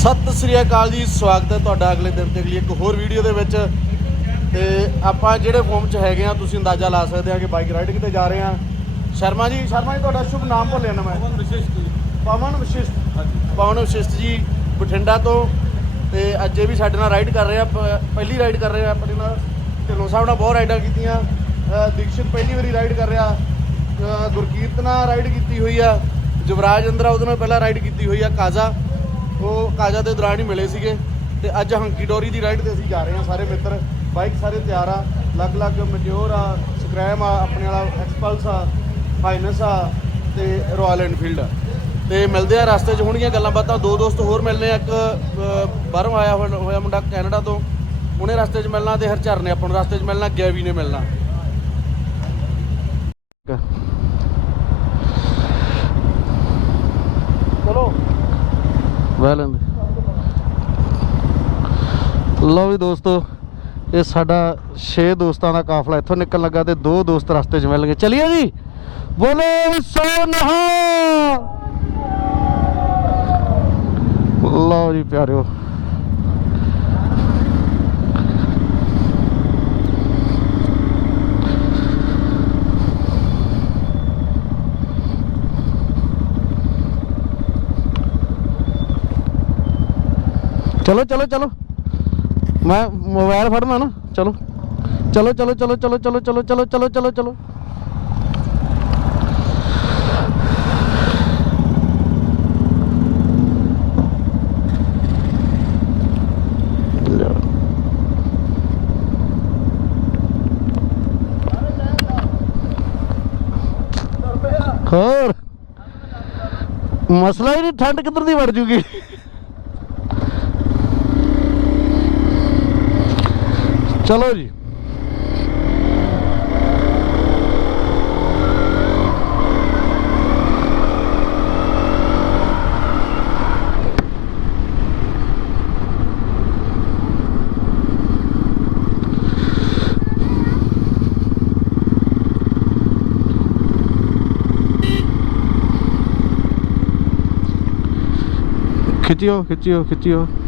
ਸਤਿ ਸ੍ਰੀ ਅਕਾਲ ਜੀ ਸਵਾਗਤ ਹੈ ਤੁਹਾਡਾ ਅਗਲੇ ਦਿਨ ਤੇ ਅਗਲੀ ਇੱਕ ਹੋਰ ਵੀਡੀਓ ਦੇ ਵਿੱਚ। ਤੇ ਆਪਾਂ ਜਿਹੜੇ ਫੋਰਮ 'ਚ ਹੈਗੇ ਆ ਤੁਸੀਂ ਅੰਦਾਜ਼ਾ ਲਾ ਸਕਦੇ ਆ ਕਿ ਬਾਈਕ ਰਾਈਡਿੰਗ ਤੇ ਜਾ ਰਹੇ ਆ ਸ਼ਰਮਾ ਜੀ ਸ਼ਰਮਾ ਜੀ ਤੁਹਾਡਾ ਸ਼ੁਭ ਨਾਮ ਭੁੱਲਿਆ ਨਾ ਮੈਂ। ਪਵਨ ਵਿਸ਼ੇਸ਼ ਜੀ। ਪਵਨ ਵਸ਼ਿਸ਼ਟ। ਹਾਂਜੀ। ਪਵਨ ਵਸ਼ਿਸ਼ਟ ਜੀ ਬਠਿੰਡਾ ਤੋਂ। ਤੇ ਅੱਜ ਇਹ ਵੀ ਸਾਡੇ ਨਾਲ ਰਾਈਡ ਕਰ ਰਹੇ ਆ ਪਹਿਲੀ ਰਾਈਡ ਕਰ ਰਹੇ ਆ ਆਪਣੇ ਨਾਲ। ਢਿੱਲੋਂ ਸਾਹਿਬ ਨਾਲ ਬਹੁਤ ਰਾਈਡਾਂ ਕੀਤੀਆਂ। ਦੀਕਸ਼ਿਤ ਪਹਿਲੀ ਵਾਰੀ ਰਾਈਡ ਕਰ ਰਿਹਾ। ਗੁਰਕੀਰਤ ਨਾਲ ਰਾਈਡ ਕੀਤੀ ਹੋਈ ਆ। ਜਵਰਾਜ ਅੰਦਰਾ ਉਹਦੇ ਨਾਲ ਪਹਿਲਾਂ ਰਾਈਡ ਕੀਤੀ ਹੋਈ ਆ ਕਾਜ਼ਾ। ਉਹ ਕਾਜ਼ਾ ਦੇ ਦੌਰਾਨ ਹੀ ਮਿਲੇ ਸੀਗੇ ਤੇ ਅੱਜ ਹੰਕੀ ਡੋਰੀ ਦੀ ਰਾਈਡ ਤੇ ਅਸੀਂ ਜਾ ਰਹੇ ਹਾਂ ਸਾਰੇ ਮਿੱਤਰ। ਬਾਈਕ ਸਾਰੇ ਤਿਆਰ ਆ। ਅਲੱਗ-ਅਲੱਗ ਮਟਿਓਰ ਆ ਸਕ੍ਰੈਮ ਆ, ਆਪਣੇ ਵਾਲਾ ਐਕਸਪਲਸ ਆ ਫਾਈਨਸ ਆ ਤੇ ਰਾਇਲ ਐਨਫੀਲਡ ਆ। ਤੇ ਮਿਲਦੇ ਆ ਰਸਤੇ 'ਚ, ਹੋਣਗੀਆਂ ਗੱਲਾਂ ਬਾਤਾਂ। ਦੋ ਦੋਸਤ ਹੋਰ ਮਿਲਨੇ ਆ, ਇੱਕ ਬਾਹਰੋਂ ਆਇਆ ਹੋਇਆ ਹੋਇਆ ਮੁੰਡਾ ਕੈਨੇਡਾ ਤੋਂ। ਉਹਨੇ ਰਸਤੇ 'ਚ ਮਿਲਣਾ ਤੇ ਹਰਚਰਨ ਨੇ, ਆਪਾਂ ਨੂੰ ਰਸਤੇ 'ਚ ਮਿਲਣਾ, ਗੈਵੀ ਨੇ ਮਿਲਣਾ ਚਲੋ ਵੈਲਨ ਲਓ ਵੀ ਦੋਸਤੋ, ਇਹ ਸਾਡਾ 6 ਦੋਸਤਾਂ ਦਾ ਕਾਫਲਾ ਇੱਥੋਂ ਨਿਕਲਣ ਲੱਗਾ ਤੇ ਦੋ ਦੋਸਤ ਰਸਤੇ 'ਚ ਮਿਲਣਗੇ। ਗਏ ਚਲਿਏ ਜੀ? ਬੋਲੋ ਸੋਨਹਾ ਲਓ ਜੀ ਪਿਆਰਿਓ। ਚਲੋ ਚਲੋ ਚਲੋ। ਮੈਂ ਮੋਬਾਈਲ ਫੜਨਾ ਨਾ, ਚਲੋ। ਚਲੋ ਚਲੋ ਚਲੋ ਚਲੋ ਚਲੋ ਚਲੋ ਚਲੋ ਚਲੋ ਚਲੋ ਚਲੋ। ਹੋਰ। ਮਸਲਾ ਹੀ ਨਹੀਂ, ਠੰਡ ਕਿੱਧਰ ਦੀ ਵੜ ਜੂਗੀ? Challenge. Que tío, que tío, que tío.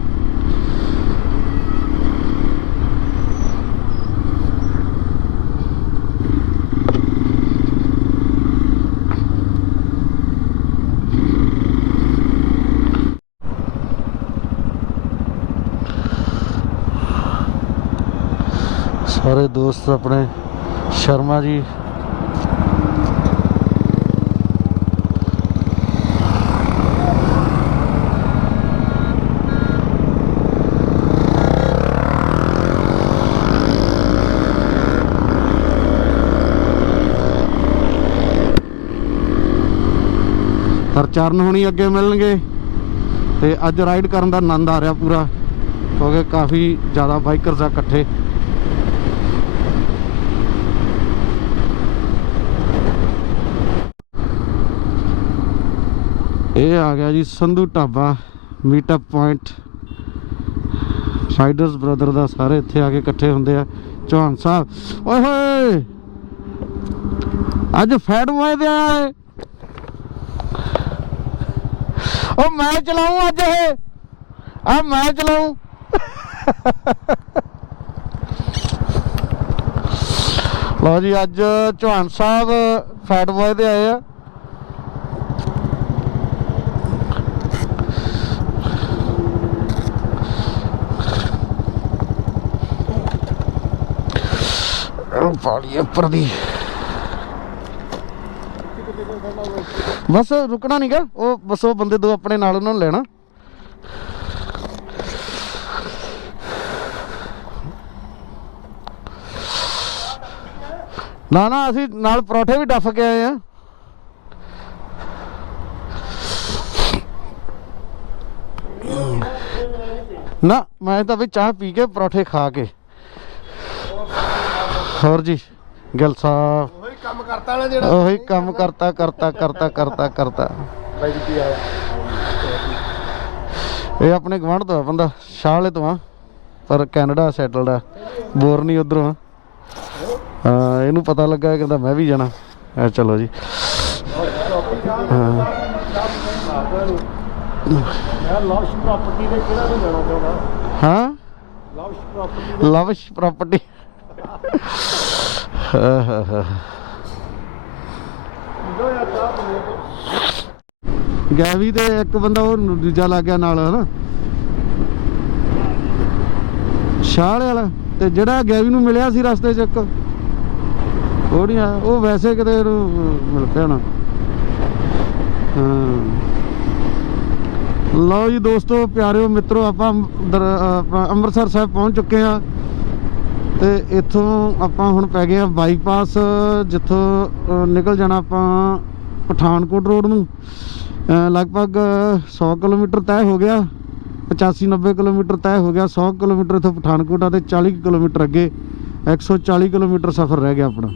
ਸਾਰੇ ਦੋਸਤ ਆਪਣੇ, ਸ਼ਰਮਾ ਜੀ। ਹਰਚਰਨ ਹੁਣੀ ਅੱਗੇ ਮਿਲਣਗੇ ਤੇ ਅੱਜ ਰਾਈਡ ਕਰਨ ਦਾ ਆਨੰਦ ਆ ਰਿਹਾ ਪੂਰਾ, ਕਿਉਂਕਿ ਕਾਫੀ ਜ਼ਿਆਦਾ ਬਾਈਕਰਸ ਆ ਇਕੱਠੇ। ਇਹ ਆ ਗਿਆ ਜੀ Sandhu dhaba meetup point riders brother ਦਾ ਸਾਰੇ ਇੱਥੇ ਆ ਕੇ ਇਕੱਠੇ ਹੁੰਦੇ ਆ, ਚੌਹਾਨ ਸਾਹਿਬ। ਓਏ ਹੋਏ! ਅੱਜ ਫੈਟ ਮੋਏ ਦੇ ਆਏ ਉਹ ਮੈਂ ਚਲਾਉਂ ਅੱਜ ਇਹ? ਆ ਮੈਂ ਚਲਾਉਂ ਲਓ ਜੀ, ਅੱਜ ਚੌਹਾਨ ਸਾਹਿਬ ਫੈਟ ਬॉय ਦੇ ਆਏ ਆ। ਪਾਲੀ ਉੱਪਰ ਦੀ। ਬਸ ਰੁਕਣਾ ਨਹੀਂਗਾ ਉਹ ਬਸ ਉਹ ਬੰਦੇ ਦੋ ਆਪਣੇ ਨਾਲ ਉਹਨਾਂ ਨੂੰ ਲੈਣਾ। ਨਾ ਨਾ, ਅਸੀਂ ਨਾਲ ਪਰੌਠੇ ਵੀ ਡੱਫ ਕੇ ਆਏ ਆ। ਨਾ, ਮੈਂ ਤਾਂ ਵੀ ਚਾਹ ਪੀ ਕੇ ਪਰੌਠੇ ਖਾ ਕੇ। ਹੋਰ ਜੀ ਗਿਲ ਸਾਹਿਬ। ਉਹੀ ਕੰਮ ਕਰਤਾ ਨਾ ਜਿਹੜਾ ਉਹੀ ਕੰਮ ਕਰਤਾ ਕਰਤਾ ਕਰਤਾ ਕਰਤਾ ਕਰਤਾ। ਬਾਈ ਕੀ ਆਇਆ ਇਹ ਆਪਣੇ ਗਵਾਂਢ ਤੋਂ ਆ ਬੰਦਾ ਸ਼ਾਹਲੇ ਤੋਂ ਆ ਪਰ ਕੈਨੇਡਾ ਸੈਟਲਡ ਆ ਬੋਰ ਨਹੀਂ ਉਧਰੋਂ ਆ। ਹਾਂ ਇਹਨੂੰ ਪਤਾ ਲੱਗਾ ਕਹਿੰਦਾ ਮੈਂ ਵੀ ਜਾਣਾ। ਆ ਚਲੋ ਜੀ। ਹਾਂ। ਯਾਰ ਲਵਸ਼ ਪ੍ਰਾਪਰਟੀ ਦੇ ਕਿਹੜਾ ਨੂੰ ਜਾਣਾ ਚਾਹੁੰਦਾ? ਹਾਂ? ਲਵਸ਼ ਪ੍ਰਾਪਰਟੀ ਲਵਸ਼ ਪ੍ਰਾਪਰਟੀ ਦੋ ਯਾਰ ਤੇ ਇੱਕ ਬੰਦਾ ਉਹ ਦੂਜਾ ਲੱਗ ਗਿਆ ਨਾਲ, ਹਨਾ? ਸ਼ਾਹ ਵਾਲਾ। ਤੇ ਜਿਹੜਾ ਗੈਵੀ ਨੂੰ ਮਿਲਿਆ ਸੀ ਰਸਤੇ 'ਚ ਇੱਕ, ਉਹ ਆਇਆ ਉਹ ਵੈਸੇ ਕਿਤੇ ਮਿਲ ਪਿਆ ਨਾ ਹਾਂ। ਲਓ ਜੀ ਦੋਸਤੋ, ਪਿਆਰਿਓ ਮਿੱਤਰੋ, ਆਪਾਂ ਅੰਮ੍ਰਿਤਸਰ ਸਾਹਿਬ ਪਹੁੰਚ ਚੁੱਕੇ ਆ ਤੇ ਇੱਥੋਂ ਆਪਾਂ ਹੁਣ ਪੈ ਗਏ ਆ ਬਾਈਪਾਸ ਜਿੱਥੋਂ ਨਿਕਲ ਜਾਣਾ ਆਪਾਂ ਪਠਾਨਕੋਟ ਰੋਡ ਨੂੰ। ਲਗਭਗ 100 ਕਿਲੋਮੀਟਰ ਤੈਅ ਹੋ ਗਿਆ 85 90 ਕਿਲੋਮੀਟਰ ਤੈਅ ਹੋ ਗਿਆ 100 ਕਿਲੋਮੀਟਰ ਇੱਥੋਂ ਪਠਾਨਕੋਟ ਆ ਤੇ 40 ਕਿਲੋਮੀਟਰ ਅੱਗੇ 140 ਕਿਲੋਮੀਟਰ ਸਫ਼ਰ ਰਹਿ ਗਿਆ ਆਪਣਾ।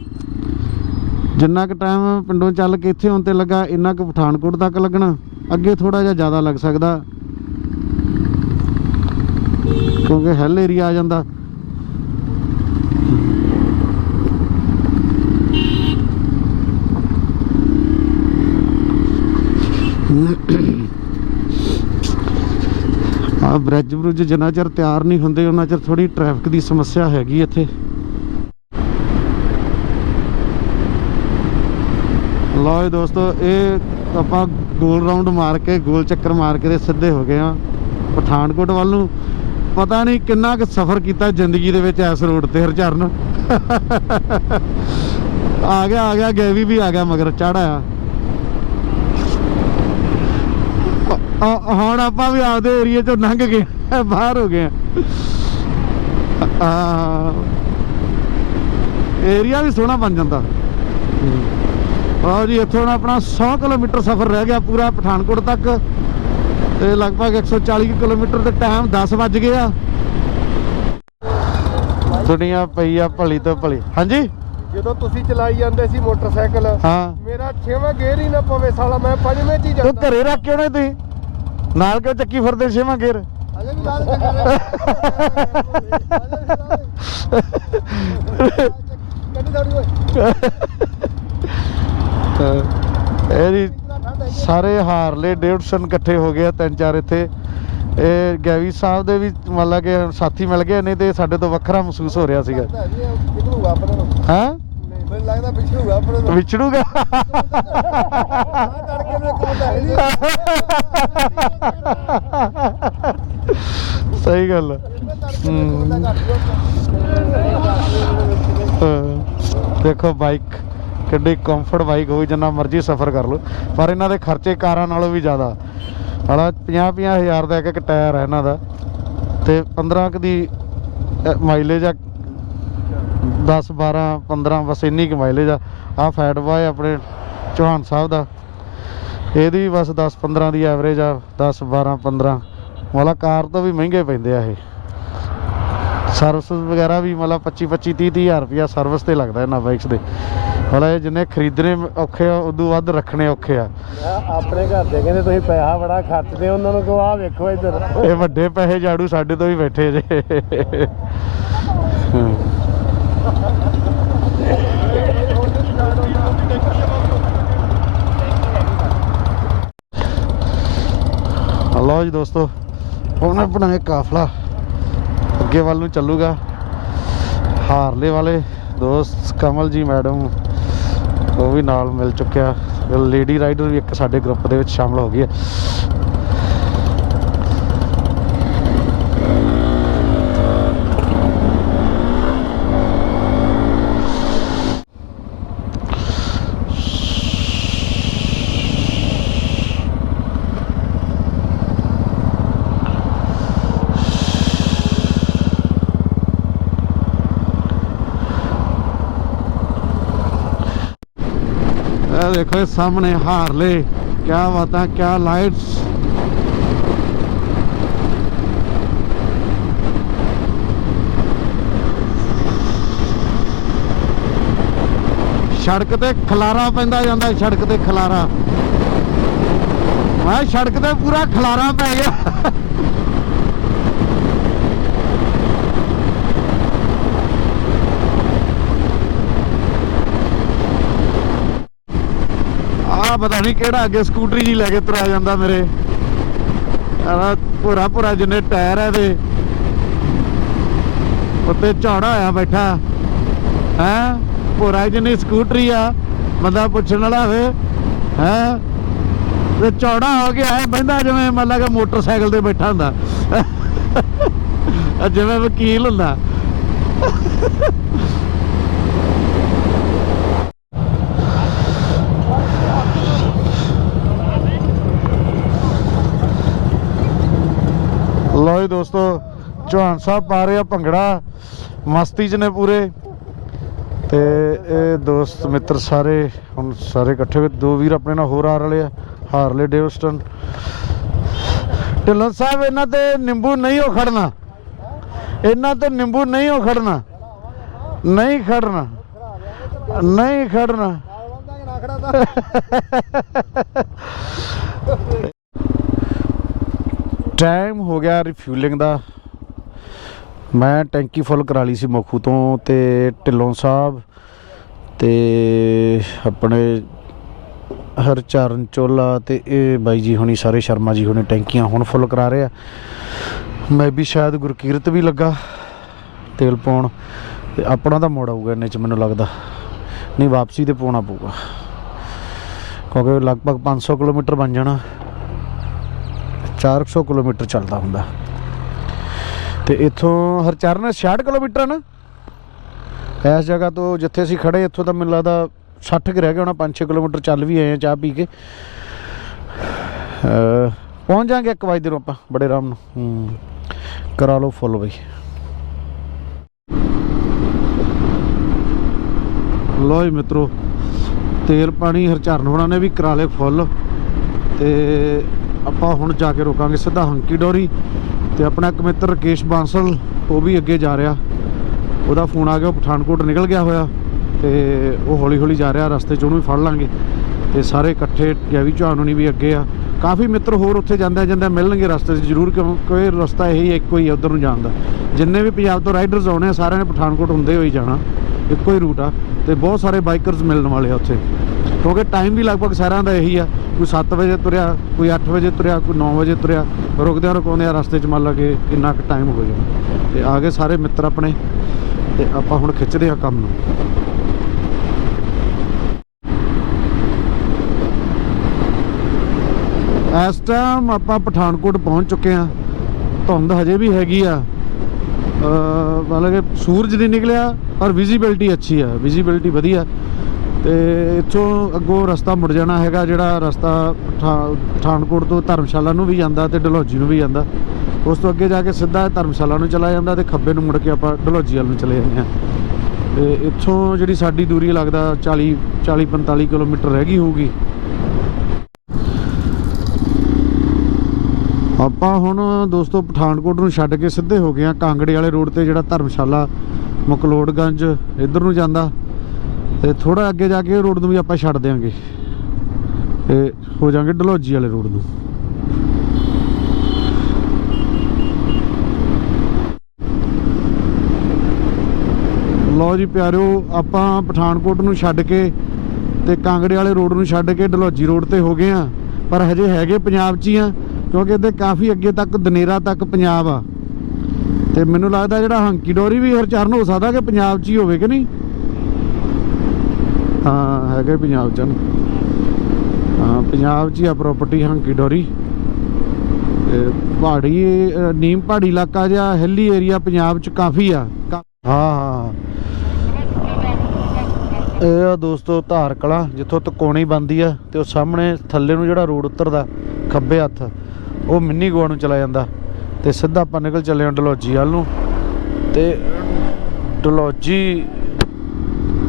ਜਿੰਨਾ ਕੁ ਟਾਈਮ ਪਿੰਡੋਂ ਚੱਲ ਕੇ ਇੱਥੇ ਆਉਣ ਤੇ ਲੱਗਾ, ਇੰਨਾ ਕੁ ਪਠਾਨਕੋਟ ਤੱਕ ਲੱਗਣਾ, ਅੱਗੇ ਥੋੜਾ ਜਿਹਾ ਜ਼ਿਆਦਾ ਲੱਗ ਸਕਦਾ। ਕਿਉਂਕਿ ਹਿੱਲ ਏਰੀਆ ਆ ਜਾਂਦਾ ਆ ਬ੍ਰਿਜ ਬਰੁਜ ਜਿੰਨਾ ਚਿਰ ਤਿਆਰ ਨਹੀਂ ਹੁੰਦੇ, ਉਹਨਾਂ ਚਿਰ ਥੋੜੀ ਟ੍ਰੈਫਿਕ ਦੀ ਸਮੱਸਿਆ ਹੈਗੀ ਇੱਥੇ। ਲਓ ਜੀ ਦੋਸਤੋ, ਇਹ ਆਪਾਂ ਗੋਲ ਰਾਉਂਡ ਮਾਰ ਕੇ, ਗੋਲ ਚੱਕਰ ਮਾਰ ਕੇ ਸਿੱਧੇ ਹੋ ਗਏ ਆ ਪਠਾਨਕੋਟ ਵੱਲ ਨੂੰ। ਪਤਾ ਨਹੀਂ ਕਿੰਨਾ ਕੁ ਸਫ਼ਰ ਕੀਤਾ ਜ਼ਿੰਦਗੀ ਦੇ ਵਿੱਚ ਇਸ ਰੋਡ ਤੇ ਹਰਚਰਨ ਆ ਗਿਆ ਆ ਗਿਆ, ਗੈਵੀ ਵੀ ਆ ਗਿਆ ਮਗਰ ਚੜਾਇਆ ਹੁਣ ਆਪਾਂ ਵੀ ਆਪਦੇ ਏਰੀਏ ਚੋਂ ਲੰਘ ਗਏ ਬਾਹਰ ਹੋ ਗਏ ਆ। ਏਰੀਆ ਵੀ ਸੋਹਣਾ ਬਣ ਜਾਂਦਾ। ਆਓ ਜੀ ਇੱਥੋਂ ਆਪਣਾ 100 ਕਿਲੋਮੀਟਰ ਸਫ਼ਰ ਰਹਿ ਗਿਆ ਪੂਰਾ ਪਠਾਨਕੋਟ ਤੱਕ। ਤੇ ਲਗਭਗ 140 ਕਿਲੋਮੀਟਰ ਤੇ ਟਾਈਮ 10 ਵੱਜ ਗਏ ਆ। ਦੁਨੀਆ ਪਈ ਆ ਭਲੀ ਤੋਂ ਭਲੀ। ਹਾਂਜੀ? ਜਦੋਂ ਤੁਸੀਂ ਚਲਾਈ ਜਾਂਦੇ ਸੀ ਮੋਟਰਸਾਈਕਲ ਹਾਂ। ਮੇਰਾ ਛੇਵਾਂ ਗੇਅਰ ਹੀ ਨਾ ਪਵੇ ਸਾਲਾ ਮੈਂ ਪੰਜਵੇਂ ਚ ਹੀ ਤੂੰ ਜਾਂਦਾ। ਘਰੇ ਰੱਖ ਕਿਉਂ ਨਹੀਂ ਤੁਸੀਂ? ਨਾਲ ਕਿਉਂ ਚੱਕੀ ਫਿਰਦੇ ਛੇਵਾਂ ਗੇਰ ਅਜੇ ਵੀ ਲਾ ਦੇ ਕੱਢੀ ਦੌੜੀ ਓਏ। ਇਹਦੀ ਸਾਰੇ ਹਾਰਲੇ ਡੇਵਿਡਸਨ ਇਕੱਠੇ ਹੋ ਗਏ ਤਿੰਨ ਚਾਰ ਇੱਥੇ। ਇਹ ਗੈਵੀ ਸਾਹਿਬ ਦੇ ਵੀ ਮੰਨ ਲਾ ਕਿ ਸਾਥੀ ਮਿਲ ਗਏ ਨਹੀਂ ਤੇ ਸਾਡੇ ਤੋਂ ਵੱਖਰਾ ਮਹਿਸੂਸ ਹੋ ਰਿਹਾ ਸੀਗਾ। ਨੂੰ। ਹਾਂ? ਲੱਗਦਾ ਪਿਛੜੂਗਾ ਆਪਣੇ ਨੂੰ ਵਿਛੜੂਗਾ। ਤੜਕੇ ਨੂੰ ਇੱਕ ਬੰਦਾ ਹੈ। ਸਹੀ ਗੱਲ ਆ। ਦੇਖੋ ਬਾਈਕ ਕਿੱਡੀ ਕੰਫਰਟ ਬਾਈਕ ਹੋਈ ਜਿੰਨਾ ਮਰਜ਼ੀ ਸਫ਼ਰ ਕਰ ਲਓ। ਪਰ ਇਹਨਾਂ ਦੇ ਖਰਚੇ ਕਾਰਾਂ ਨਾਲੋਂ ਵੀ ਜ਼ਿਆਦਾ। ਹਾਲਾ 50 50 ਹਜ਼ਾਰ ਦਾ ਇੱਕ ਇੱਕ ਟਾਇਰ ਹੈ ਇਹਨਾਂ ਦਾ। ਤੇ 15 ਕੁ ਦੀ ਮਾਈਲੇਜ ਆ 10 12 15 ਬਸ ਇੰਨੀ ਕੁ ਮਾਈਲੇਜ ਆ। ਆ ਫੈਟ ਬਾਏ ਆਪਣੇ ਚੌਹਾਨ ਸਾਹਿਬ ਦਾ। ਇਹਦੀ ਬਸ 10 15 ਦੀ ਐਵਰੇਜ ਆ 10 12 15 ਵਾਲਾ ਕਾਰ ਤੋਂ ਵੀ ਮਹਿੰਗੇ ਪੈਂਦੇ ਆ ਇਹ। ਸਰਵਿਸ ਵਗੈਰਾ ਵੀ ਮਤਲਬ 25 25 30 30 ਹਜ਼ਾਰ ਰੁਪਇਆ ਸਰਵਿਸ ਤੇ ਲੱਗਦਾ ਇਹਨਾਂ ਬਾਈਕਸ ਦੇ। ਮਤਲਬ ਇਹ ਜਿੰਨੇ ਖਰੀਦਣੇ ਔਖੇ ਆ ਉਦੋਂ ਵੱਧ ਰੱਖਣੇ ਔਖੇ ਆ। ਆਪਣੇ ਘਰ ਦੇ ਕਹਿੰਦੇ ਤੁਸੀਂ ਪੈਸਾ ਬੜਾ ਖਰਚਦੇ ਉਹਨਾਂ ਨੂੰ ਕਹੋ ਆ ਵੇਖੋ ਇੱਧਰ। ਇਹ ਵੱਡੇ ਪੈਸੇ ਜਾੜੂ ਸਾਡੇ ਤੋਂ ਵੀ ਬੈਠੇ ਜੇ ਹਾਂ। ਲਓ ਜੀ ਦੋਸਤੋ, ਹੁਣ ਆਪਣਾ ਇਹ ਕਾਫਲਾ ਅੱਗੇ ਵੱਲ ਨੂੰ ਚੱਲੂਗਾ। ਹਾਰਲੇ ਵਾਲੇ ਦੋਸਤ ਕਮਲ ਜੀ ਮੈਡਮ, ਉਹ ਵੀ ਨਾਲ ਮਿਲ ਚੁੱਕਿਆ। ਲੇਡੀ ਰਾਈਡਰ ਵੀ ਇੱਕ ਸਾਡੇ ਗਰੁੱਪ ਦੇ ਵਿੱਚ ਸ਼ਾਮਲ ਹੋ ਗਈ ਹੈ। ਇਹ ਦੇਖੋ ਇਹ ਸਾਹਮਣੇ ਹਾਰਲੇ ਕੀ ਬਾਤਾਂ ਕੀ ਲਾਈਟਸ ਸੜਕ ਤੇ ਖਲਾਰਾ ਪੈਂਦਾ ਜਾਂਦਾ, ਸੜਕ ਤੇ ਖਲਾਰਾ। ਮੈਂ ਸੜਕ ਤੇ ਪੂਰਾ ਖਲਾਰਾ ਪੈ ਗਿਆ ਆ ਪਤਾ ਨਹੀਂ ਕਿਹੜਾ ਅੱਗੇ ਸਕੂਟਰੀ ਜੀ ਲੈ ਕੇ ਤੁਰਿਆ ਜਾਂਦਾ ਮੇਰੇ। ਆ ਪੂਰਾ ਪੂਰਾ ਜਿੰਨੇ ਟਾਇਰ ਆ ਇਹਦੇ। ਉੱਤੇ ਝਾੜਾ ਹੋਇਆ ਬੈਠਾ। ਹੈ? ਪੂਰਾ ਜਿੰਨੀ ਸਕੂਟਰੀ ਆ, ਬੰਦਾ ਪੁੱਛਣ ਵਾਲਾ ਹੋਵੇ। ਹੈ? ਤੇ ਚੌੜਾ ਹੋ ਗਿਆ ਹੈ ਬੰਦਾ ਜਿਵੇਂ ਮੰਨ ਲਾ ਕਿ ਮੋਟਰਸਾਈਕਲ ਤੇ ਬੈਠਾ ਹੁੰਦਾ। ਜਿਵੇਂ ਵਕੀਲ ਹੁੰਦਾ। ਲੋ ਜੀ ਦੋਸਤੋ ਚੌਹਾਨ ਸਾਹਿਬ ਪਾ ਰਹੇ ਆ ਭੰਗੜਾ। ਮਸਤੀ 'ਚ ਨੇ ਪੂਰੇ। ਤੇ ਇਹ ਦੋਸਤ ਮਿੱਤਰ ਸਾਰੇ ਹੁਣ ਸਾਰੇ ਇਕੱਠੇ ਹੋਏ। ਦੋ ਵੀਰ ਆਪਣੇ ਨਾਲ ਹੋਰ ਆ ਰਹੇ ਆ ਹਾਰਲੇ ਡੇਵਸਟਨ। ਢਿੱਲੋਂ ਸਾਹਿਬ ਇਹਨਾਂ ਤੇ ਨਿੰਬੂ ਨਹੀਂ ਉਹ ਖੜਨਾ। ਇਹਨਾਂ ਤੇ ਨਿੰਬੂ ਨਹੀਂ ਉਹ ਖੜਨਾ। ਨਹੀਂ ਖੜਨਾ। ਨਹੀਂ ਖੜਨਾ। ਟਾਈਮ ਹੋ ਗਿਆ ਰਿਫਿਊਲਿੰਗ ਦਾ। ਮੈਂ ਟੈਂਕੀ ਫੁੱਲ ਕਰਾ ਲਈ ਸੀ ਮੋਖੂ ਤੋਂ ਤੇ ਢਿੱਲੋਂ ਸਾਹਿਬ ਤੇ ਆਪਣੇ ਹਰਚਰਨ ਚੋਲਾ ਤੇ ਇਹ ਬਾਈ ਜੀ ਹੁਣੀ, ਸਾਰੇ ਸ਼ਰਮਾ ਜੀ ਹੁਣੇ ਟੈਂਕੀਆਂ ਹੁਣ ਫੁੱਲ ਕਰਾ ਰਹੇ ਆ। ਮੈਂ ਵੀ ਸ਼ਾਇਦ ਗੁਰਕੀਰਤ ਵੀ ਲੱਗਾ ਤੇਲ ਪਾਉਣ ਤੇ ਆਪਣਾ ਤਾਂ ਮੋੜ ਆਊਗਾ ਇੰਨੇ ਚ ਮੈਨੂੰ ਲੱਗਦਾ। ਨਹੀਂ, ਵਾਪਸੀ ਤੇ ਪਾਉਣਾ ਪਊਗਾ। ਕਿਉਂਕਿ ਲਗਭਗ 500 ਕਿਲੋਮੀਟਰ ਬਣ ਜਾਣਾ। 400 ਕਿਲੋਮੀਟਰ ਚੱਲਦਾ ਹੁੰਦਾ। ਤੇ ਇੱਥੋਂ ਹਰਚਰਨ 66 ਕਿਲੋਮੀਟਰ ਆ ਨਾ? ਇਸ ਜਗ੍ਹਾ ਤੋਂ ਜਿੱਥੇ ਅਸੀਂ ਖੜੇ ਇੱਥੋਂ ਤਾਂ ਮੈਨੂੰ ਲੱਗਦਾ 60 ਕਿ ਰਹਿ ਗਿਆ ਹੋਣਾ 5-6 ਕਿਲੋਮੀਟਰ ਚੱਲ ਵੀ ਆਏ ਆ ਚਾਹ ਪੀ ਕੇ। ਪਹੁੰਚ ਜਾਾਂਗੇ 1 ਵਜੇ ਨੂੰ ਆਪਾਂ, ਬੜੇ ਆਰਾਮ ਨਾਲ। ਹੂੰ, ਕਰਾ ਲਓ ਫੁੱਲ ਬਈ। ਲੋ ਜੀ ਮਿੱਤਰੋ, ਤੇਲ ਪਾਣੀ ਹਰਚਰਨ ਹੋਣਾ ਵੀ ਕਰਾ ਲਏ ਫੁੱਲ। ਤੇ ਆਪਾਂ ਹੁਣ ਜਾ ਕੇ ਰੋਕਾਂਗੇ ਸਿੱਧਾ ਹੰਕੀ ਡੋਰੀ ਤੇ ਆਪਣਾ ਇੱਕ ਮਿੱਤਰ ਰਕੇਸ਼ ਬਾਂਸਲ, ਉਹ ਵੀ ਅੱਗੇ ਜਾ ਰਿਹਾ। ਉਹਦਾ ਫੋਨ ਆ ਗਿਆ, ਉਹ ਪਠਾਨਕੋਟ ਨਿਕਲ ਗਿਆ ਹੋਇਆ ਤੇ ਉਹ ਹੌਲੀ ਹੌਲੀ ਜਾ ਰਿਹਾ, ਰਸਤੇ 'ਚ ਉਹਨੂੰ ਵੀ ਫੜ ਲਾਂਗੇ। ਤੇ ਸਾਰੇ ਇਕੱਠੇ ਗੈਵੀ ਚੌਹਾਨ ਹੋਣੀ ਵੀ ਅੱਗੇ ਆ। ਕਾਫੀ ਮਿੱਤਰ ਹੋਰ ਉੱਥੇ ਜਾਂਦੇ ਜਾਂਦੇ ਮਿਲਣਗੇ ਰਸਤੇ 'ਚ ਜ਼ਰੂਰ, ਕਿਉਂਕਿ ਰਸਤਾ ਇਹੀ ਇੱਕੋ ਹੀ ਉਧਰ ਨੂੰ ਜਾਣ ਦਾ। ਜਿੰਨੇ ਵੀ ਪੰਜਾਬ ਤੋਂ ਰਾਈਡਰਸ ਆਉਣੇ ਆ, ਸਾਰਿਆਂ ਨੇ ਪਠਾਨਕੋਟ ਹੁੰਦੇ ਹੋਈ ਜਾਣਾ। ਇੱਕੋ ਹੀ ਰੂਟ ਆ ਤੇ ਬਹੁਤ ਸਾਰੇ ਬਾਈਕਰਸ ਮਿਲਣ ਵਾਲੇ ਆ ਉੱਥੇ। ਕਿਉਂਕਿ ਟਾਈਮ ਵੀ ਲਗਭਗ ਸਾਰਿਆਂ ਦਾ ਇਹੀ ਆ। ਕੋਈ 7 ਵਜੇ ਤੁਰਿਆ, ਕੋਈ 8 ਵਜੇ ਤੁਰਿਆ, ਕੋਈ 9 ਵਜੇ ਤੁਰਿਆ, ਰੁਕਦਿਆਂ ਰੁਕਾਉਂਦਿਆਂ ਰਸਤੇ 'ਚ ਮੰਨ ਲਾ ਕਿ ਕਿੰਨਾ ਕੁ ਟਾਈਮ ਹੋ ਜਾਣਾ ਤੇ ਆ ਗਏ ਸਾਰੇ ਮਿੱਤਰ ਆਪਣੇ, ਤੇ ਆਪਾਂ ਹੁਣ ਖਿੱਚਦੇ ਆ ਕੰਮ ਨੂੰ। ਇਸ ਟਾਈਮ ਆਪਾਂ ਪਠਾਨਕੋਟ ਪਹੁੰਚ ਚੁੱਕੇ ਆ ਧੁੰਦ ਹਜੇ ਵੀ ਹੈਗੀ ਆ। ਮਤਲਬ ਕਿ ਸੂਰਜ ਨਹੀਂ ਨਿਕਲਿਆ, ਪਰ ਵਿਜ਼ਿਬਿਲਟੀ ਅੱਛੀ ਆ। ਵਿਜ਼ਿਬਿਲਟੀ ਵਧੀਆ। ਤੇ ਇੱਥੋਂ ਅੱਗੋਂ ਰਸਤਾ ਮੁੜ ਜਾਣਾ ਹੈਗਾ, ਜਿਹੜਾ ਰਸਤਾ ਪਠਾ- ਪਠਾਨਕੋਟ ਤੋਂ ਧਰਮਸ਼ਾਲਾ ਨੂੰ ਵੀ ਜਾਂਦਾ ਤੇ ਡਲਹੌਜੀ ਨੂੰ ਵੀ ਜਾਂਦਾ। ਉਸ ਤੋਂ ਅੱਗੇ ਜਾ ਕੇ ਸਿੱਧਾ ਧਰਮਸ਼ਾਲਾ ਨੂੰ ਚਲਾ ਜਾਂਦਾ ਤੇ ਖੱਬੇ ਨੂੰ ਮੁੜ ਕੇ ਆਪਾਂ ਡਲਹੌਜੀ ਵੱਲ ਨੂੰ ਚਲੇ ਜਾਂਦੇ ਆ ਤੇ ਇੱਥੋਂ ਜਿਹੜੀ ਸਾਡੀ ਦੂਰੀ ਲੱਗਦਾ 40 40 45 ਕਿਲੋਮੀਟਰ ਰਹਿ ਗਈ ਹੋਊਗੀ। ਆਪਾਂ ਹੁਣ ਦੋਸਤੋ ਪਠਾਨਕੋਟ ਨੂੰ ਛੱਡ ਕੇ ਸਿੱਧੇ ਹੋ ਗਏ ਆ ਕਾਂਗੜੇ ਵਾਲੇ ਰੋਡ ਤੇ ਜਿਹੜਾ ਧਰਮਸ਼ਾਲਾ, ਮਕਲੋੜਗੰਜ ਇੱਧਰ ਨੂੰ ਜਾਂਦਾ। ਤੇ ਥੋੜਾ ਅੱਗੇ ਜਾ ਕੇ ਇਹ ਰੋਡ ਨੂੰ ਵੀ ਆਪਾਂ ਛੱਡ ਦੇਾਂਗੇ ਤੇ ਹੋ ਜਾਾਂਗੇ ਡਲਹੌਜੀ ਵਾਲੇ ਰੋਡ ਨੂੰ। ਲਓ ਜੀ ਪਿਆਰਿਓ, ਆਪਾਂ ਪਠਾਨਕੋਟ ਨੂੰ ਛੱਡ ਕੇ ਤੇ ਕਾਂਗੜੇ ਵਾਲੇ ਰੋਡ ਨੂੰ ਛੱਡ ਕੇ ਡਲਹੌਜੀ ਰੋਡ ਤੇ ਹੋ ਗਏ ਆ। ਪਰ ਹਜੇ ਹੈਗੇ ਪੰਜਾਬ 'ਚ ਹੀ ਆ, ਕਿਉਂਕਿ ਇੱਥੇ ਕਾਫੀ ਅੱਗੇ ਤੱਕ, ਦਨੇਰਾ ਤੱਕ ਪੰਜਾਬ ਆ। ਤੇ ਮੈਨੂੰ ਲੱਗਦਾ ਜਿਹੜਾ ਹੰਕੀ ਡੋਰੀ ਵੀ ਹਰਚਰਨ ਹੋ ਸਕਦਾ ਕਿ ਪੰਜਾਬ 'ਚ ਹੀ ਹੋਵੇ ਕਿ ਨਹੀਂ? ਹਾਂ, ਹੈਗੇ ਪੰਜਾਬ 'ਚ ਹਾਂ, ਪੰਜਾਬ 'ਚ ਹੀ ਆ ਪ੍ਰਾਪਰਟੀ ਹੰਕੀ ਡੋਰੀ। ਪਹਾੜੀ ਨੀਮ ਪਹਾੜੀ ਇਲਾਕਾ ਜਿਹਾ ਹਿੱਲੀ ਏਰੀਆ ਪੰਜਾਬ 'ਚ ਕਾਫੀ ਆ। ਹਾਂ ਹਾਂ। ਇਹ ਆ ਦੋਸਤੋ ਧਾਰ ਕਲਾਂ, ਜਿੱਥੋਂ ਤਕੋਣੀ ਬੰਦੀ ਆ ਤੇ ਉਹ ਸਾਹਮਣੇ ਥੱਲੇ ਨੂੰ ਜਿਹੜਾ ਰੋਡ ਉਤਰਦਾ, ਖੱਬੇ ਹੱਥ, ਉਹ ਮਿੰਨੀ ਗੋਆ ਨੂੰ ਚਲਾ ਜਾਂਦਾ। ਤੇ ਸਿੱਧਾ ਆਪਾਂ ਨਿਕਲ ਚੱਲੇ ਹਾਂ ਡਲਹੌਜੀ ਵੱਲ ਨੂੰ। ਤੇ ਡਲੋਜੀ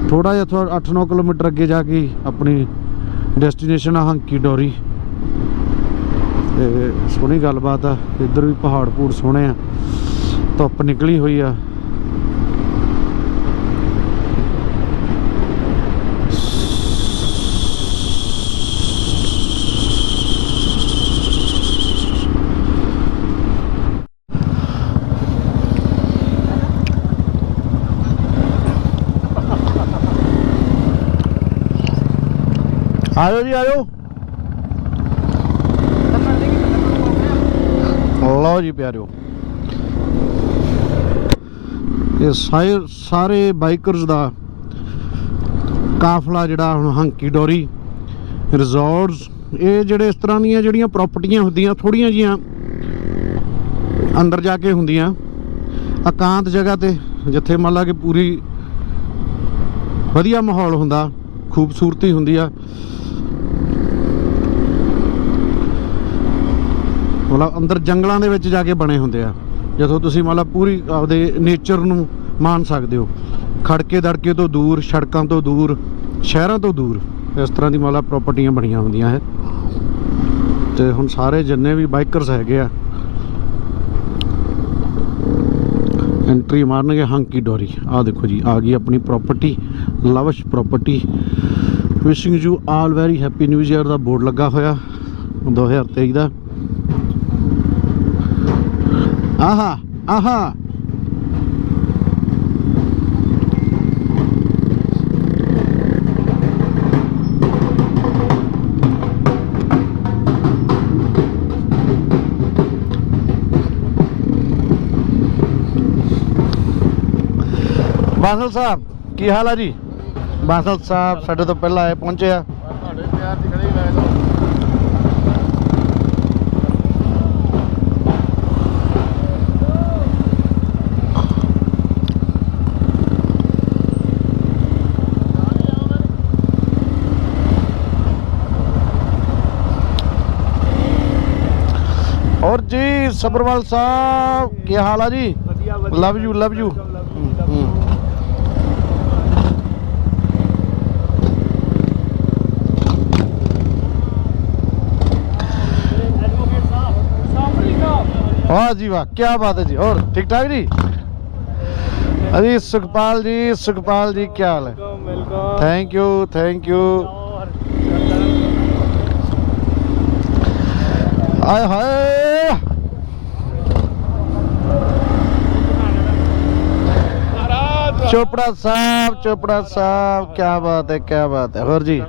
ਥੋੜਾ ਜਿਹਾ ਥੋੜਾ 8-9 ਕਿਲੋਮੀਟਰ ਅੱਗੇ ਜਾ ਕੇ ਆਪਣੀ ਡੈਸਟੀਨੇਸ਼ਨ ਆ ਹੰਕੀ ਡੋਰੀ। ਤੇ ਸੋਹਣੀ ਗੱਲਬਾਤ ਆ। ਇੱਧਰ ਵੀ ਪਹਾੜ ਪੂੜ ਸੋਹਣੇ ਆ। ਧੁੱਪ ਨਿਕਲੀ ਹੋਈ ਆ। ਆਇਓ ਜੀ, ਆਇਓ। ਲਓ ਜੀ ਪਿਆਰਿਓ। ਇਹ ਸਾਰੇ ਸਾਰੇ ਬਾਈਕਰਸ ਦਾ ਕਾਫਲਾ ਜਿਹੜਾ ਹੁਣ ਹੰਕੀ ਡੋਰੀ, ਰਿਜ਼ੋਰਟਸ, ਇਹ ਜਿਹੜੇ ਇਸ ਤਰ੍ਹਾਂ ਦੀਆਂ ਜਿਹੜੀਆਂ ਪ੍ਰਾਪਰਟੀਆਂ ਹੁੰਦੀਆਂ ਥੋੜੀਆਂ ਜੀਆਂ ਅੰਦਰ ਜਾ ਕੇ ਹੁੰਦੀਆਂ, ਇਕਾਂਤ ਜਗ੍ਹਾ ਤੇ, ਜਿੱਥੇ ਮੰਨ ਲਾ ਕਿ ਪੂਰੀ ਵਧੀਆ ਮਾਹੌਲ ਹੁੰਦਾ, ਖੂਬਸੂਰਤੀ ਹੁੰਦੀ ਆ ਮਤਲਬ ਅੰਦਰ ਜੰਗਲਾਂ ਦੇ ਵਿੱਚ ਜਾ ਕੇ ਬਣੇ ਹੁੰਦੇ ਆ। ਜਦੋਂ ਤੁਸੀਂ ਮਤਲਬ ਪੂਰੀ ਆਪਦੇ ਨੇਚਰ ਨੂੰ ਮਾਣ ਸਕਦੇ ਹੋ। ਖੜਕੇ ਦੜਕੇ ਤੋਂ ਦੂਰ, ਸੜਕਾਂ ਤੋਂ ਦੂਰ, ਸ਼ਹਿਰਾਂ ਤੋਂ ਦੂਰ ਇਸ ਤਰ੍ਹਾਂ ਦੀ ਮਤਲਬ ਪ੍ਰਾਪਰਟੀਆਂ ਬਣੀਆਂ ਹੁੰਦੀਆਂ ਹੈ ਤੇ ਹੁਣ ਸਾਰੇ ਜਿੰਨੇ ਵੀ ਬਾਈਕਰਸ ਹੈਗੇ ਆ ਐਂਟਰੀ ਮਾਰਨਗੇ ਹੰਕੀ ਡੋਰੀ ਆ ਦੇਖੋ ਜੀ, ਆ ਗਈ ਆਪਣੀ property Lavish property wishing you all very happy new year the board ਲੱਗਾ ਹੋਇਆ 2023 ਦਾ। ਆਹਾ ਆਹਾ ਬਾਸਲ ਸਾਹਿਬ ਕੀ ਹਾਲ ਆ ਜੀ? ਬਾਸਲ ਸਾਹਿਬ ਸਾਡੇ ਤੋਂ ਪਹਿਲਾਂ ਆਏ ਪਹੁੰਚੇ ਆ। ਤੁਹਾਡੇ ਪਿਆਰ ਚ ਖੜੇ ਗਏ ਤੋਂ ਔਰ ਜੀ ਸਬਰਵਾਲ ਸਾਹਿਬ ਕੀ ਹਾਲ ਆ ਜੀ ਵਧੀਆ love you love you advocate ਸਾਹਿਬ ਸਾਫਰੀ ਸਾਹਿਬ ਵਾਹ ਜੀ ਵਾਹ ਕੀ ਬਾਤ ਹੈ ਜੀ ਹੋਰ ਠੀਕ ਠਾਕ ਜੀ ਅਜੀ ਸੁਖਪਾਲ ਜੀ ਸੁਖਪਾਲ ਜੀ ਕੀ ਹਾਲ ਹੈ welcome thank you thank you ਆਏ ਹਾਏ ਚੋਪੜਾ ਸਾਹਿਬ ਚੋਪੜਾ ਸਾਹਿਬ ਕੀ ਬਾਤ ਹੈ ਕੀ ਬਾਤ ਹੈ ਹੋਰ ਜੀ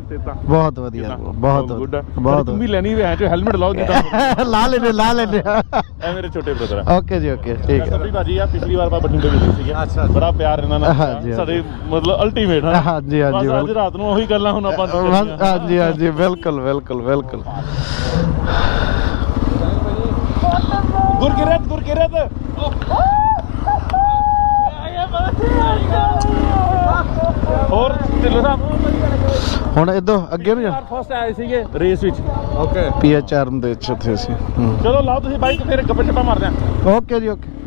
ਬਹੁਤ ਵਧੀਆ ਬਹੁਤ ਗੁੱਡ ਬਹੁਤ ਤੂੰ ਵੀ ਲੈਣੀ ਵੀ ਹੈ ਜੋ ਹੈਲਮਟ ਲਾਓ ਜਿੱਦਾਂ ਲਾ ਲੈਨੇ ਲਾ ਲੈਨੇ ਇਹ ਮੇਰੇ ਛੋਟੇ ਬ੍ਰਦਰ ਆ ਓਕੇ ਜੀ ਓਕੇ ਠੀਕ ਹੈ ਸਭੀ ਭਾਜੀ ਆ ਪਿਛਲੀ ਵਾਰ ਆਪਾਂ ਬਠਿੰਡੇ ਵਿੱਚ ਸੀਗੇ ਅੱਛਾ, ਬੜਾ ਪਿਆਰ ਇਹਨਾਂ ਨਾਲ ਹਾਂਜੀ, ਹਾਂਜੀ। ਸਾਡੇ ਮਤਲਬ ਅਲਟੀਮੇਟ ਹੈ ਹਾਂਜੀ, ਹਾਂਜੀ, ਬਸ ਅੱਜ ਬਿਲਕੁਲ। ਰਾਤ ਨੂੰ ਉਹੀ ਗੱਲਾਂ ਹੁਣ ਆਪਾਂ ਬਸ, ਹਾਂਜੀ ਹਾਂਜੀ ਬਿਲਕੁਲ ਬਿਲਕੁਲ ਬਿਲਕੁਲ ਗੁਰਕਿਰਤ ਗੁਰਕਿਰਤ ਹੋਰ ਢਿੱਲੋਂ ਸਾਹਿਬ? ਹੁਣ ਇਦੋਂ ਅੱਗੇ ਨੂੰ ਜਾ। ਫਸਟ ਆਏ ਸੀਗੇ ਰੇਸ ਵਿੱਚ। ਓਕੇ ਪੀਐਚਆਰ ਦੇ ਵਿੱਚ ਉੱਥੇ ਸੀ ਚਲੋ ਲਾਓ ਤੁਸੀਂ ਬਾਈਕ ਫਿਰ ਗੱਪੇ ਛੱਪਾ ਮਾਰਦੇ ਆ। ਓਕੇ ਜੀ ਓਕੇ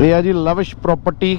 ਇਹ ਆ ਜੀ ਲਵਿਸ਼ ਪ੍ਰਾਪਰਟੀ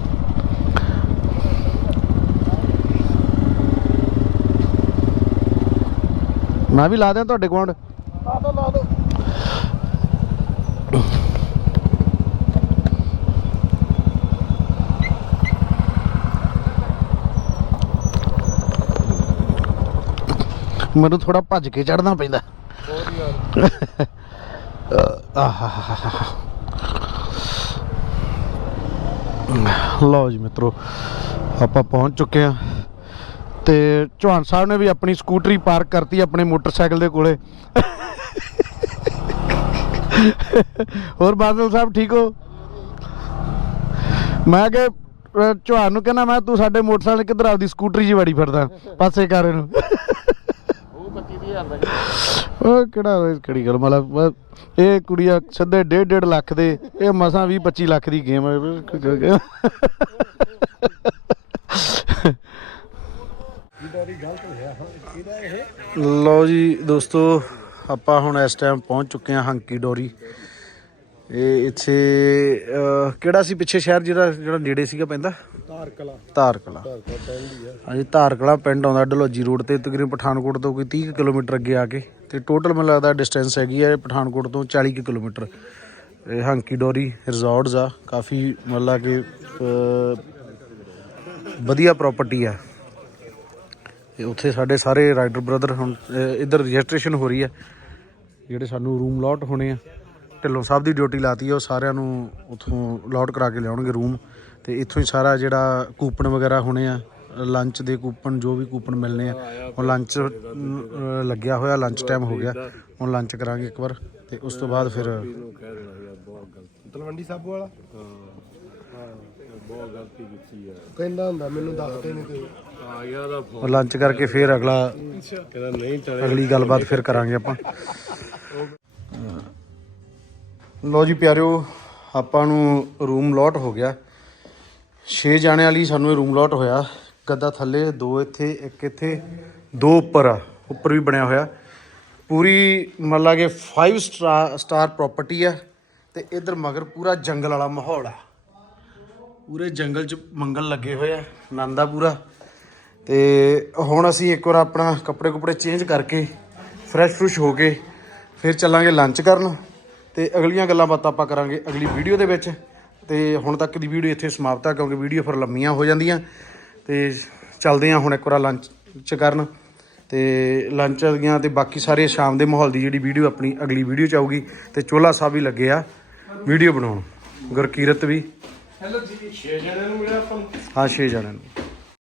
ਮੈਂ ਵੀ ਲਾ ਦਿਆਂ ਤੁਹਾਡੇ ਗੁਆਂਢ। ਲਾ ਦੋ ਲਾ ਦੋ ਮੈਨੂੰ ਥੋੜਾ ਭੱਜ ਕੇ ਚੜਨਾ ਪੈਂਦਾ। ਆਹਾਹਾਹਾ। ਲਓ ਜੀ ਮਿੱਤਰੋ ਆਪਾਂ ਪਹੁੰਚ ਚੁੱਕੇ ਆ ਤੇ ਚੌਹਾਨ ਸਾਹਿਬ ਨੇ ਵੀ ਆਪਣੀ ਸਕੂਟਰੀ ਪਾਰਕ ਕਰਤੀ ਆਪਣੇ ਮੋਟਰਸਾਈਕਲ ਦੇ ਕੋਲੇ। ਹੋਰ ਬਾਦਲ ਸਾਹਿਬ ਠੀਕ ਹੋ? ਮੈਂ ਕਿ ਚੌਹਾਨ ਨੂੰ ਕਹਿੰਦਾ, ਮੈਂ ਤੂੰ ਸਾਡੇ ਮੋਟਰਸਾਈਕਲ ਕਿੱਧਰ ਆਪਦੀ ਸਕੂਟਰੀ 'ਚ ਵੜੀ ਫਿਰਦਾ, ਪਾਸੇ ਕਰ ਇਹਨੂੰ। ਉਹ 25000 ਦਾ ਕਿਹੜਾ ਉਹ ਕਿਹੜੀ ਗੱਲ, ਮਤਲਬ ਇਹ ਕੁੜੀਆ ਸਿੱਧੇ 1.5 1.5 ਲੱਖ ਦੇ, ਇਹ ਮਸਾਂ 20 25 ਲੱਖ ਦੀ ਗੇਮ ਹੈ। ਲਓ ਜੀ ਦੋਸਤੋ ਆਪਾਂ ਹੁਣ ਇਸ ਟਾਈਮ ਪਹੁੰਚ ਚੁੱਕੇ ਹਾਂ ਹੰਕੀ ਡੋਰੀ। ਇਹ ਇੱਥੇ ਕਿਹੜਾ ਸੀ ਪਿੱਛੇ ਸ਼ਹਿਰ ਜਿਹੜਾ ਜਿਹੜਾ ਨੇੜੇ ਸੀਗਾ ਪੈਂਦਾ? ਧਾਰ ਕਲਾ ਧਾਰ ਕਲਾ ਹਾਂਜੀ ਧਾਰ ਕਲਾ ਪਿੰਡ ਆਉਂਦਾ ਡਲਹੌਜੀ ਰੋਡ ਤੇ ਤਕਰੀਬਨ ਪਠਾਨਕੋਟ ਤੋਂ ਕੋਈ 30 ਕੁ ਕਿਲੋਮੀਟਰ ਅੱਗੇ ਆ ਕੇ। ਤੇ ਟੋਟਲ ਮੈਨੂੰ ਲੱਗਦਾ ਡਿਸਟੈਂਸ ਹੈਗੀ ਹੈ ਪਠਾਨਕੋਟ ਤੋਂ 40 ਕੁ ਕਿਲੋਮੀਟਰ। ਇਹ ਹੰਕੀ ਡੋਰੀ ਰਿਜ਼ੋਰਟਸ ਆ ਕਾਫੀ ਮਤਲਬ ਕਿ ਵਧੀਆ ਪ੍ਰਾਪਰਟੀ ਆ। ਤੇ ਉੱਥੇ ਸਾਡੇ ਸਾਰੇ ਰਾਈਡਰ ਬ੍ਰਦਰ ਹੁਣ ਇੱਧਰ ਰਜਿਸਟ੍ਰੇਸ਼ਨ ਹੋ ਰਹੀ ਹੈ। ਜਿਹੜੇ ਸਾਨੂੰ ਰੂਮ ਲੋਟ ਹੋਣੇ ਆ। ਢਿੱਲੋਂ ਸਾਹਿਬ ਦੀ ਡਿਊਟੀ ਲਾਤੀ ਹੈ ਉਹ ਸਾਰਿਆਂ ਨੂੰ ਉੱਥੋਂ ਲੋਟ ਕਰਾ ਕੇ ਲਿਆਉਣਗੇ ਰੂਮ। ਤੇ ਇੱਥੋਂ ਹੀ ਸਾਰਾ ਜਿਹੜਾ ਕੂਪਨ ਵਗੈਰਾ ਹੋਣੇ ਆ ਲੰਚ ਦੇ ਕੂਪਨ ਜੋ ਵੀ ਕੂਪਨ ਮਿਲਨੇ ਆ ਉਹ ਲੰਚ ਲੱਗਿਆ ਹੋਇਆ ਲੰਚ ਟਾਈਮ ਹੋ ਗਿਆ। ਹੁਣ ਲੰਚ ਕਰਾਂਗੇ ਇੱਕ ਵਾਰ ਤੇ ਉਸ ਤੋਂ ਬਾਅਦ ਫਿਰ ਤਲਵੰਡੀ ਸਾਬੋ ਵਾਲਾ? ਹਾਂ। ਬਹੁਤ ਗਲਤੀ ਕੀਤੀ ਆ। ਕਹਿੰਦਾ ਹੁੰਦਾ ਮੈਨੂੰ ਦੱਸਦੇ ਨਹੀਂ ਤੇ ਲੰਚ ਕਰਕੇ ਫਿਰ ਅਗਲਾ ਕਹਿੰਦਾ ਨਹੀਂ ਚਲੇ। ਅਗਲੀ ਗੱਲਬਾਤ ਫਿਰ ਕਰਾਂਗੇ ਆਪਾਂ। ਲੋ ਜੀ ਪਿਆਰਿਓ ਆਪਾਂ ਨੂੰ ਰੂਮ ਲੋਟ ਹੋ ਗਿਆ। 6 ਜਾਣੇ ਵਾਲੀ ਸਾਨੂੰ ਇਹ ਰੂਮ ਲੋਟ ਹੋਇਆ। ਗੱਦਾ ਥੱਲੇ ਦੋ ਇੱਥੇ ਇੱਕ ਇੱਥੇ ਦੋ ਉੱਪਰ ਆ। ਉੱਪਰ ਵੀ ਬਣਿਆ ਹੋਇਆ। ਪੂਰੀ ਮੰਨ ਲਾ ਕਿ 5 ਸਟਾਰ ਸਟਾਰ ਪ੍ਰਾਪਰਟੀ ਆ। ਤੇ ਇਧਰ ਮਗਰ ਪੂਰਾ ਜੰਗਲ ਵਾਲਾ ਮਾਹੌਲ ਆ। ਪੂਰੇ ਜੰਗਲ 'ਚ ਮੰਗਲ ਲੱਗੇ ਹੋਏ ਆ, ਆਨੰਦ ਆ ਪੂਰਾ। ਤੇ ਹੁਣ ਅਸੀਂ ਇੱਕ ਵਾਰ ਆਪਣਾ ਕੱਪੜੇ ਕੁਪੜੇ ਚੇਂਜ ਕਰਕੇ ਫਰੈਸ਼ ਫਰੁਸ਼ ਹੋ ਕੇ ਫਿਰ ਚੱਲਾਂਗੇ ਲੰਚ ਕਰਨ ਤੇ ਅਗਲੀਆਂ ਗੱਲਾਂ ਬਾਤਾਂ ਆਪਾਂ ਕਰਾਂਗੇ ਅਗਲੀ ਵੀਡੀਓ ਦੇ ਵਿੱਚ। ਤੇ ਹੁਣ ਤੱਕ ਦੀ ਵੀਡੀਓ ਇੱਥੇ ਸਮਾਪਤ ਆ ਕਿਉਂਕਿ ਵੀਡੀਓ ਫਿਰ ਲੰਮੀਆਂ ਹੋ ਜਾਂਦੀਆਂ। ਤੇ ਚੱਲਦੇ ਹਾਂ ਹੁਣ ਇੱਕ ਵਾਰ ਲੰਚ ਚ ਕਰਨ। ਤੇ ਲੰਚ ਦੀਆਂ ਤੇ ਬਾਕੀ ਸਾਰੇ ਸ਼ਾਮ ਦੇ ਮਾਹੌਲ ਦੀ ਜਿਹੜੀ ਵੀਡੀਓ ਆਪਣੀ ਅਗਲੀ ਵੀਡੀਓ ਚ ਆਊਗੀ ਤੇ ਚੋਲਾ ਸਾਹਿਬ ਵੀ ਲੱਗੇ ਆ ਵੀਡੀਓ ਬਣਾਉਣ। ਗੁਰਕੀਰਤ ਵੀ। ਹੈਲੋ ਜੀ 6 ਜਣਿਆਂ ਨੂੰ ਮਿਲਿਆ ਆਪਾਂ ਨੂੰ ਹਾਂ ਛੇ ਜਣਿਆਂ ਨੂੰ